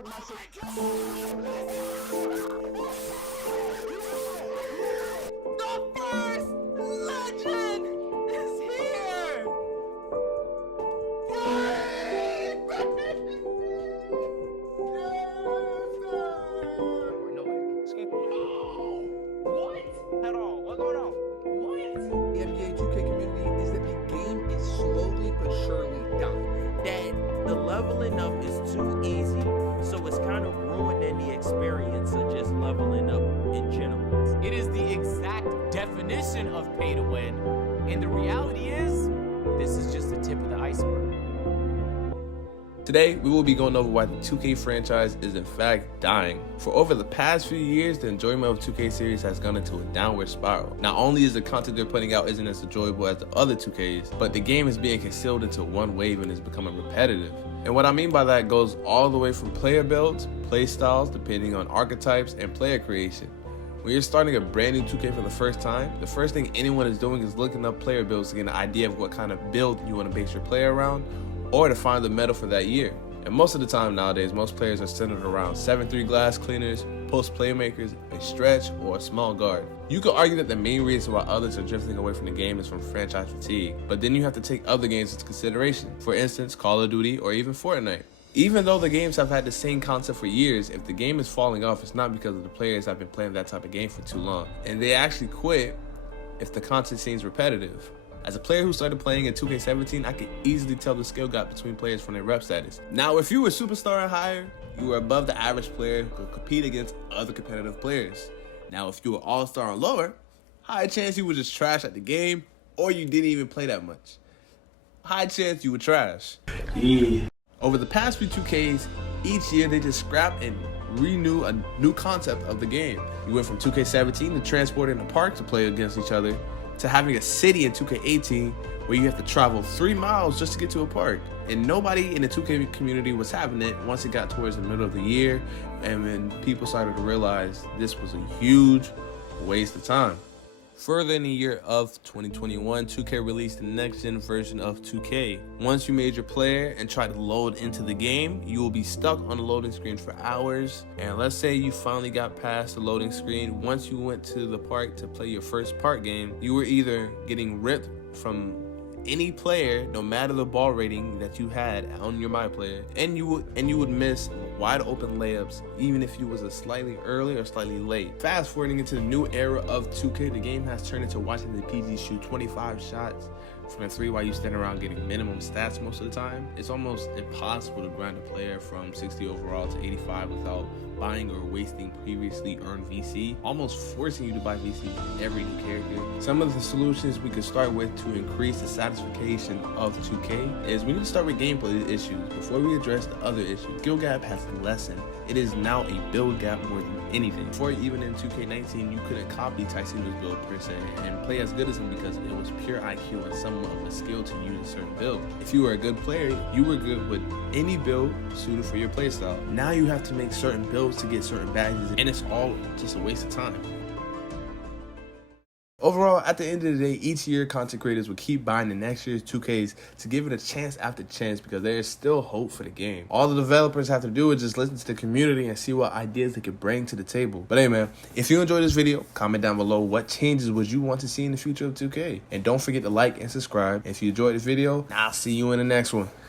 The first legend is here! What? At all? What's going on? What? The NBA 2K community is that the game is slowly but surely dying. That the leveling up is too easy, so it's kind of ruining the experience of just leveling up in general. It is the exact definition of pay to win, and the reality is, this is just the tip of the iceberg. Today, we will be going over why the 2K franchise is in fact dying. For over the past few years, the enjoyment of 2K series has gone into a downward spiral. Not only is the content they're putting out isn't as enjoyable as the other 2Ks, but the game is being concealed into one wave and is becoming repetitive. And what I mean by that goes all the way from player builds, play styles, depending on archetypes, and player creation. When you're starting a brand new 2K for the first time, the first thing anyone is doing is looking up player builds to get an idea of what kind of build you want to base your player around, or to find the meta for that year. And most of the time nowadays, most players are centered around 7-3 glass cleaners, post playmakers, a stretch, or a small guard. You could argue that the main reason why others are drifting away from the game is from franchise fatigue, but then you have to take other games into consideration. For instance, Call of Duty or even Fortnite. Even though the games have had the same concept for years, if the game is falling off, it's not because of the players have been playing that type of game for too long. And they actually quit if the content seems repetitive. As a player who started playing in 2K17, I could easily tell the skill gap between players from their rep status. Now, if you were superstar and higher, you were above the average player who could compete against other competitive players. Now, if you were all-star or lower, high chance you were just trash at the game, or you didn't even play that much. High chance you were trash. Yeah. Over the past few 2Ks, each year they just scrap and renew a new concept of the game. You went from 2K17 to transporting a park to play against each other, to having a city in 2K18 where you have to travel 3 miles just to get to a park. And nobody in the 2K community was having it once it got towards the middle of the year, and when people started to realize this was a huge waste of time. Further in the year of 2021, 2K released the next-gen version of 2K. Once you made your player and try to load into the game, you will be stuck on the loading screen for hours. And let's say you finally got past the loading screen. Once you went to the park to play your first park game, you were either getting ripped from any player, no matter the ball rating that you had on your My Player, and you would miss wide open layups even if you was a slightly early or slightly late. Fast forwarding into the new era of 2K, the game has turned into watching the PG shoot 25 shots from a 3 while you stand around getting minimum stats most of the time. It's almost impossible to grind a player from 60 overall to 85 without buying or wasting previously earned VC, almost forcing you to buy VC for every new character. Some of the solutions we could start with to increase the satisfaction of 2K is we need to start with gameplay issues before we address the other issues. Skill gap has lessened. It is now a build gap more than anything. Before, even in 2K19, you couldn't copy Tyson build per se and play as good as him because it was pure IQ and somewhat of a skill to use a certain build. If you were a good player, you were good with any build suited for your playstyle. Now you have to make certain builds to get certain badges, and it's all just a waste of time. Overall, at the end of the day, each year content creators will keep buying the next year's 2Ks to give it a chance after chance because there is still hope for the game. All the developers have to do is just listen to the community and see what ideas they could bring to the table. But hey man, if you enjoyed this video, comment down below what changes would you want to see in the future of 2K. And don't forget to like and subscribe. If you enjoyed this video, I'll see you in the next one.